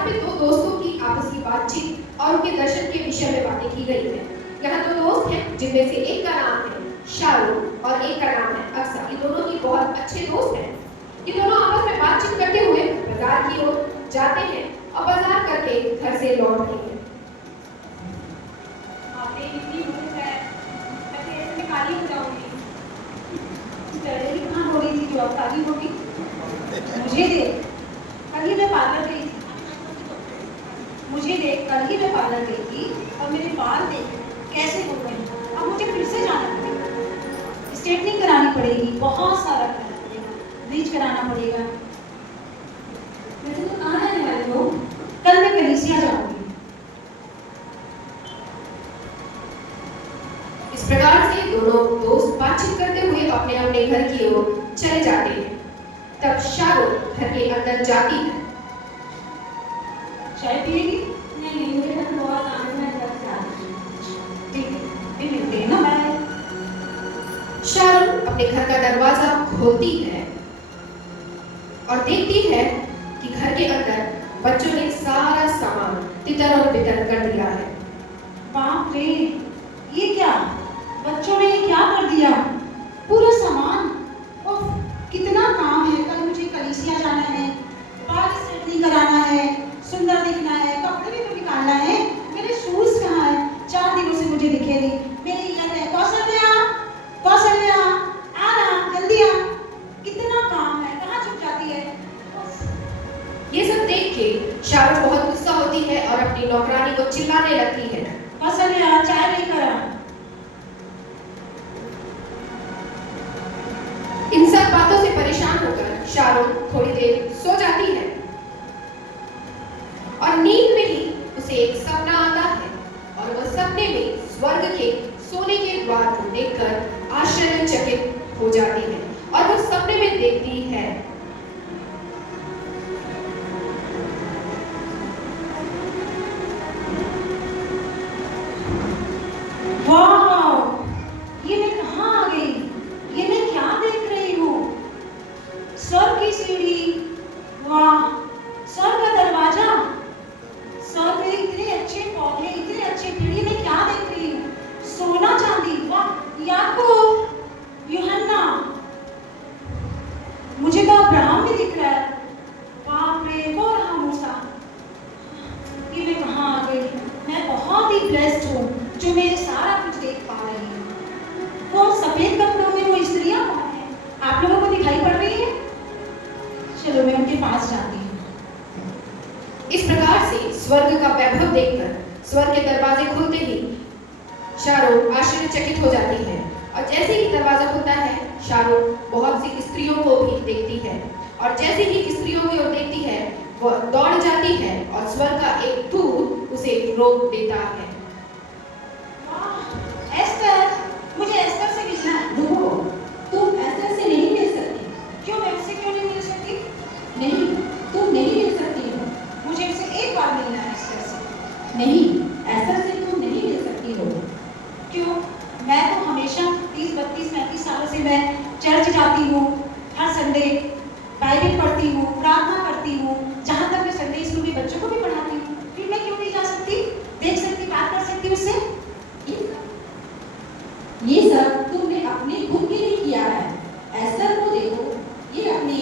यहाँ पे दो दोस्तों की आपसी बातचीत और उनके दर्शन के विषय में बातें की गई है। यहाँ दो दोस्त हैं जिनमें से एक का नाम है शाहरुख और एक का नाम है अक्सर। ये दोनों ही बहुत अच्छे दोस्त हैं। ये दोनों आपस में बातचीत करते हुए बाजार की ओर जाते हैं और बाजार करके घर से लौट रहे हैं। आपने इतनी भूख है, मैं ऐसे में काली हो जाऊंगी। लड़ाई कहाँ हो रही थी जो अब काली होगी? मुझे देख, कल ही मैं पार्लर गई थी। मुझे देख, कल ही मैं पार्लर गई थी और मेरे बाल देख कैसे हो गए। अब मुझे फिर से जाना पड़ेगा, स्ट्रेटनिंग करानी पड़ेगी, बहुत सारा कराना पड़ेगा, ब्लीच कराना पड़ेगा। वैसे तो कहाँ जाने वाले हो? कल मैं कलीसिया जाऊंगी। इस प्रकार से दोनों दोस्त बातचीत करते हुए अपने अपने घर की ओर चले जाते हैं। तब शाहरुख घर के अंदर जाती है। चाय पिएगी? नहीं, मुझे तो बहुत काम है, मैं घर से आती हूँ। ठीक है, फिर मिलते हैं ना, बाय। शाहरुख अपने घर का दरवाजा खोलती है और देखती है कि घर के अंदर बच्चों ने सारा सामान तितर और बितर कर दिया है। बाप रे, ये क्या? बच्चों ने ये क्या कर दिया? पूरा सामान। ओह, कितना काम है। कल मुझे कलीसिया जाना है, बाल स्ट्रेटनिंग कराना है, सुंदर दिखना है, कपड़े भी तो निकालना है। मेरे शूज कहाँ हैं? 4 दिनों से मुझे दिखे नहीं। मेरी ईयन है, कौशल्या, कौशल्या, आ ना, जल्दी आ। कितना काम है, कहाँ छुप जाती है? ये सब देख के शाहरुख बहुत गुस्सा होती है और अपनी नौकरानी को चिल्लाने लगती है। कौशल्या, चाय लेकर आ। इन सब बातों से परेशान होकर शाहरुख थोड़ी देर सो जाती है और नींद में ही उसे एक सपना आता है और वह सपने में स्वर्ग के सोने के द्वार को देखकर आश्चर्यचकित हो जाती है और वह सपने में देखती है वाह, ये मैं कहाँ आ गई? ये मैं क्या देख रही हूँ? स्वर्ग की सीढ़ी, वाह, स्वर्ग का दरवाजा, स्वर्ग में इतने अच्छे पौधे, इतने अच्छे पेड़, ये मैं क्या देख रही हूँ? सोना चांदी, वाह, याकूब, यूहन्ना, मुझे तो अब्राहम भी दिख रहा है। बाप रे, वो रहा मूसा। ये मैं कहाँ आ गई? मैं बहुत ही ब्लेस्ड हूँ जो मैं सारा कुछ देख पा रही हूँ। वो सफेद कपड़ों में वो स्त्रियाँ कौन है? आप लोगों को दिखाई पड़ रही है? चलो मैं उनके पास जाती हूँ। इस प्रकार से स्वर्ग का वैभव देखकर स्वर्ग के दरवाजे खुलते ही शाहरुख आश्चर्यचकित हो जाती है और जैसे ही दरवाजा खुलता है शाहरुख बहुत सी स्त्रियों को भी देखती है और जैसे ही स्त्रियों की ओर देखती है वह दौड़ जाती है और स्वर्ग का एक दूत उसे रोक देता है। एस्टर, मुझे एस्टर से मिलना है। रुको, तुम एस्टर से नहीं मिल सकती। क्यों? मैं उससे क्यों नहीं मिल सकती? नहीं, तुम नहीं मिल सकती हो। मुझे उससे एक बार मिलना है, एस्टर से। नहीं, एस्टर से तुम नहीं मिल सकती हो। क्यों? मैं तो हमेशा 30, 32, 35 सालों से मैं चर्च जाती हूँ, हर संडे बाइबल पढ़ती हूँ, प्रार्थना करती हूँ, जहाँ तक मैं संडे स्कूल में बच्चों को भी पढ़ाती हूँ। फिर मैं क्यों नहीं जा सकती? देख सकती, बात कर सकती उससे? ये सब तुमने अपने खुद के लिए किया है। एस्टर को देखो, ये अपने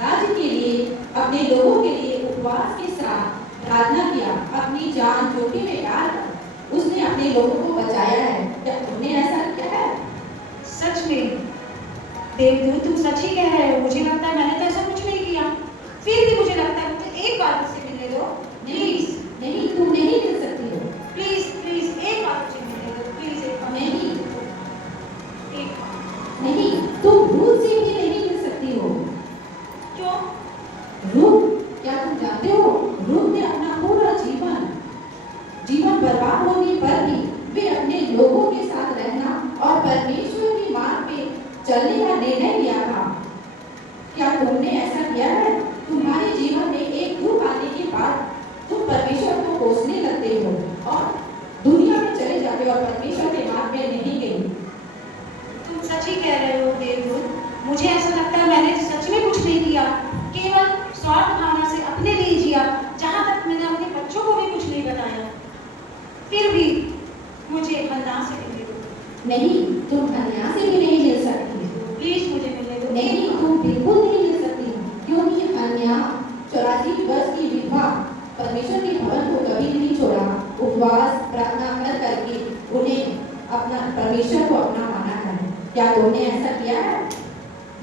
राज्य के लिए, अपने लोगों के लिए उपवास के साथ प्रार्थना किया, अपनी जान जोखिम में डालकर उसने अपने लोगों को बचाया है। क्या तुमने ऐसा किया है? सच में देवदूत, तुम सच ही कह रहे हो। मुझे लगता है मैंने तो ऐसा कुछ नहीं किया। फिर भी मुझे लगता है मुझे एक बार उससे मिलने दो, प्लीज। नहीं, तुम नहीं मिल सकती हो। प्लीज प्लीज, एक बार मुझे मिलने दो, प्लीज। एक बार नहीं, एक बार। नहीं, तुम रूथ से भी नहीं मिल सकती हो। क्यों? रूथ, क्या तुम जानते हो, रूथ ने अपना पूरा जीवन बर्बाद होने पर भी वे अपने लोगों के साथ रहना और परमेश्वर की मार्ग पे चलने का निर्णय लिया था। क्या तुमने ऐसा 40 वर्ष की विधवा परमेश्वर के भवन को कभी नहीं छोड़ा, उपवास प्रार्थना कर करके उन्हें अपना परमेश्वर को अपना माना है। क्या तुमने ऐसा किया है?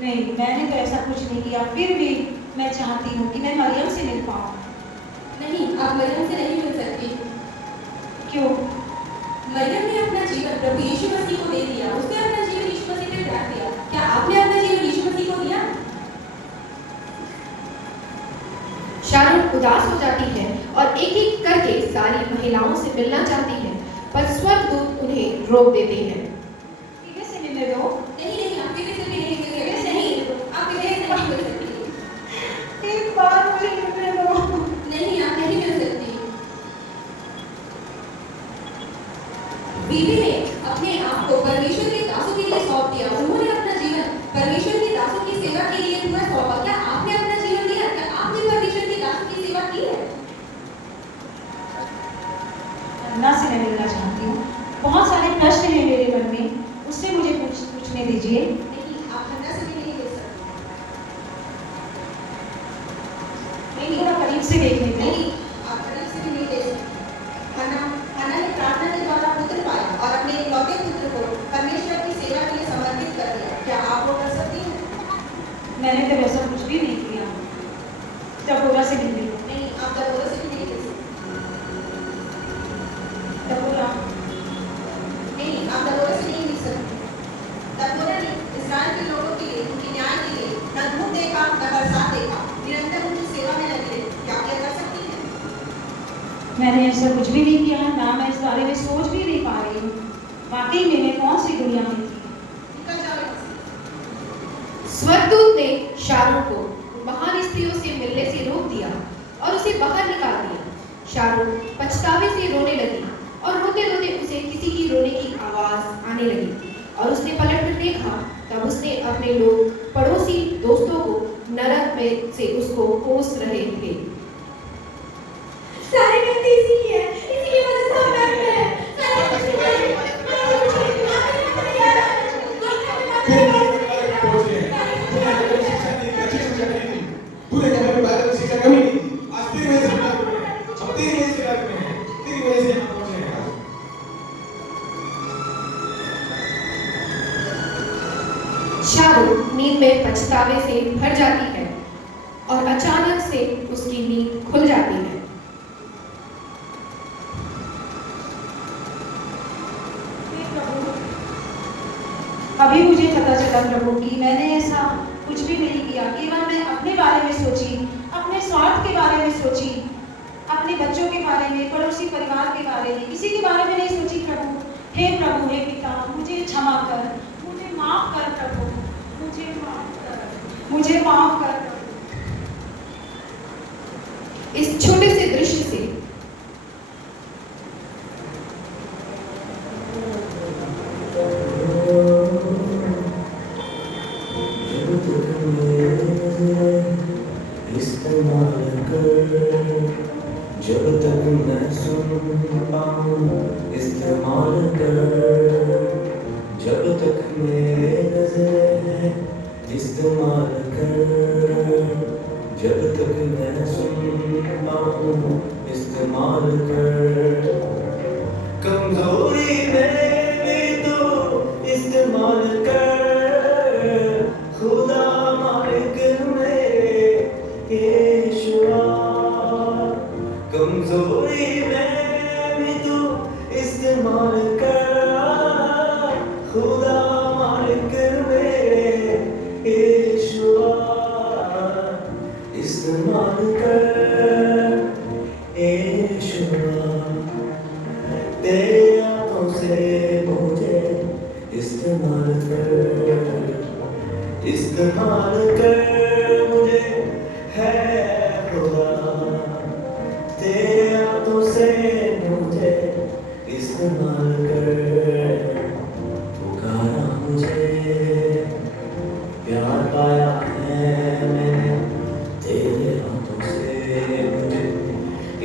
नहीं, मैंने तो ऐसा कुछ नहीं किया। फिर भी मैं चाहती हूँ कि मैं मरियम से मिल पाऊँ। नहीं, आप मरियम से नहीं मिल सकती। क्यों? मरियम ने अपना जीवन प्रभु यीशु मसीह को दे दिया। उसने अपना जीवन यीशु मसीह पे त्याग दिया। क्या आपने अपना जीवन यीशु मसीह को दिया? शारून उदास हो जाती है और एक एक करके सारी महिलाओं से मिलना चाहती है, पर स्वर्गदूत उन्हें रोक देते हैं। फिर से मिलने दो। नहीं, आप किसी से भी नहीं मिल सकते। नहीं, आप किसी से नहीं मिल सकती। एक बार मुझे मिलने दो। नहीं, आप नहीं मिल सकती। बीवी ने अपने आप को परमेश्वर के दासों के लिए सौंप दिया। उन्होंने अपना जीवन परमेश्वर के दासों की सेवा के लिए पूरा सौंपा। क्या आपने अपना जीवन दिया? क्या आपने परमेश्वर के दासों की सेवा की है? अन्ना से मैं मिलना चाहती हूँ। बहुत सारे प्रश्न हैं मेरे मन में, उससे मुझे पूछने दीजिए। नहीं, आप अन्ना से भी नहीं मिल सकते। नहीं, थोड़ा करीब से देखने दो। नहीं, आप अन्ना से भी नहीं ले सकते। हन्ना ने प्रार्थना के द्वारा पुत्र पाया और अपने इकलौते पुत्र को परमेश्वर की सेवा के लिए समर्पित कर दिया। क्या आप वो कर सकती हैं? मैंने तो वैसा कुछ भी नहीं किया। टपोरा से मिलने दो। नहीं, आप दबोरा से भी नहीं मिल सकते। टपोरा। नहीं, आप दबोरा से नहीं मिल सकते। दबोरा ने इस्राएल के लोगों के लिए, उनके न्याय के लिए न धूप देखा न बरसात देखा, निरंतर उनकी सेवा में लगी रही। क्या क्या कर सकती हैं? मैंने ऐसा कुछ भी नहीं किया, ना मैं इस बारे में सोच भी नहीं पा रही हूँ। वाकई में मैं कौन सी दुनिया में थी? निकल जाओ यहाँ से। स्वर्गदूत ने शारून को महान स्त्रियों से मिलने से रोक दिया और उसे बाहर निकाल दिया। शारून पछतावे से रोने लगी और रोते रोते उसे किसी की रोने की आवाज आने लगी और उसने पलटकर देखा। तब उसने अपने लोग पड़ोसी दोस्तों को नरक में से उसको कोस रहे थे। सारी गलती इसी की है, इसी की वजह से हम नरक में हैं। तूने क्या हमें बाइबल की शिक्षा कमी की? आज तेरी वजह से हम नरक में हैं। हम तेरी वजह से नरक में हैं। तेरी वजह से यहाँ पहुंचे हैं आज। शारून नींद में पछतावे से भर जाती है और अचानक से उसकी नींद खुल जाती है। अभी मुझे पता चला प्रभु कि मैंने ऐसा कुछ भी नहीं किया। केवल मैं अपने बारे में सोची, अपने स्वार्थ के बारे में सोची, अपने बच्चों के बारे में, पड़ोसी परिवार के बारे में, किसी के बारे में नहीं सोची। प्रभु, हे पिता, मुझे क्षमा कर, मुझे माफ कर प्रभु, मुझे माफ कर, मुझे माफ कर प्रभु। इस छोटे से दृश्य से जब तक मैं सुन पाऊं इस्तेमाल कर, जब तक मेरे नजर इस्तेमाल कर, जब तक मैं सुन पाऊं इस्तेमाल कर। कमजोरी में भी तो इस्तेमाल कर, खुदा मालिक मेरे यीशुआ। कमजोरी में भी तू इस्तेमाल कर, खुदा मालिक मेरे यीशुआ। इस्तेमाल कर यीशुआ, तेरे हाथों से मुझे इस्तेमाल कर, इस्तेमाल कर मुझे है खुदा। तेरे हाथों से मुझे इस्तेमाल कर, पुकारा मुझे, प्यार पाया है मैंने, तेरे हाथों से मुझे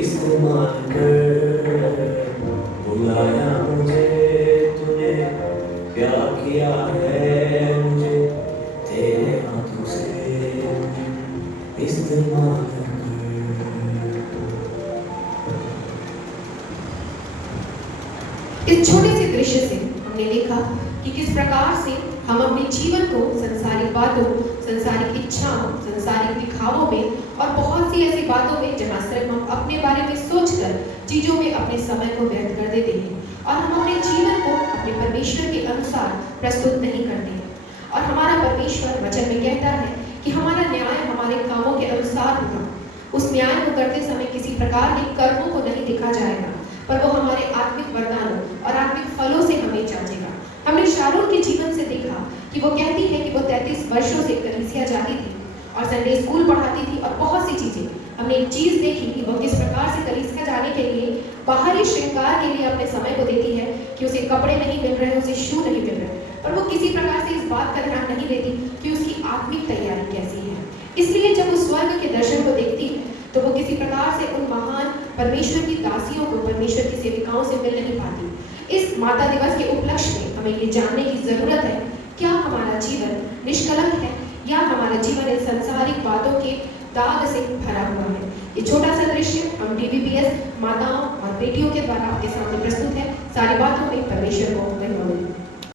इस्तेमाल कर, बुलाया मुझे तूने, प्यार किया है मुझे, तेरे हाथों से मुझे इस्तेमाल कर। दृश्य से हमने देखा कि किस प्रकार से हम अपने जीवन को संसारिक बातों, संसारिक इच्छाओं, संसारिक दिखावों में और बहुत सी ऐसी बातों में जहाँ सिर्फ हम अपने बारे में सोचकर चीजों में अपने समय को व्यर्थ कर देते हैं और हम अपने जीवन को अपने परमेश्वर के अनुसार प्रस्तुत नहीं करते हैं। और हमारा परमेश्वर वचन में कहता है कि हमारा न्याय हमारे कामों के अनुसार होगा। उस न्याय को करते समय किसी प्रकार के कर्मों को नहीं देखा जाएगा, पर वो हमारे आत्मिक वरदानों और आत्मिक फलों से हमें जांचेगा। हमने शारोन के जीवन से देखा कि वो कहती है कि वो 33 वर्षों से कलीसिया जाती थी और संडे स्कूल पढ़ाती थी और बहुत सी चीजें। हमने एक चीज देखी कि वो किस प्रकार से कलीसिया जाने के लिए बाहरी श्रृंगार के लिए अपने समय को देती है कि उसे कपड़े नहीं मिल रहे, उसे शू नहीं मिल रहे, पर वो किसी प्रकार से इस बात का ध्यान नहीं देती कि उसकी आत्मिक तैयारी कैसी है। इसलिए जब वो स्वर्ग के दर्शन को देखती है तो वो किसी प्रकार से उन महान परमेश्वर की दासियों को, परमेश्वर की सेविकाओं से मिल नहीं पाती। इस माता दिवस के उपलक्ष्य में हमें ये जानने की जरूरत है, क्या हमारा जीवन निष्कलंक है या हमारा जीवन इन संसारिक बातों के दाग से भरा हुआ है। ये छोटा सा दृश्य हम DBPS माताओं और बेटियों के द्वारा आपके सामने प्रस्तुत है। सारी बातों में परमेश्वर को महिमा मिले।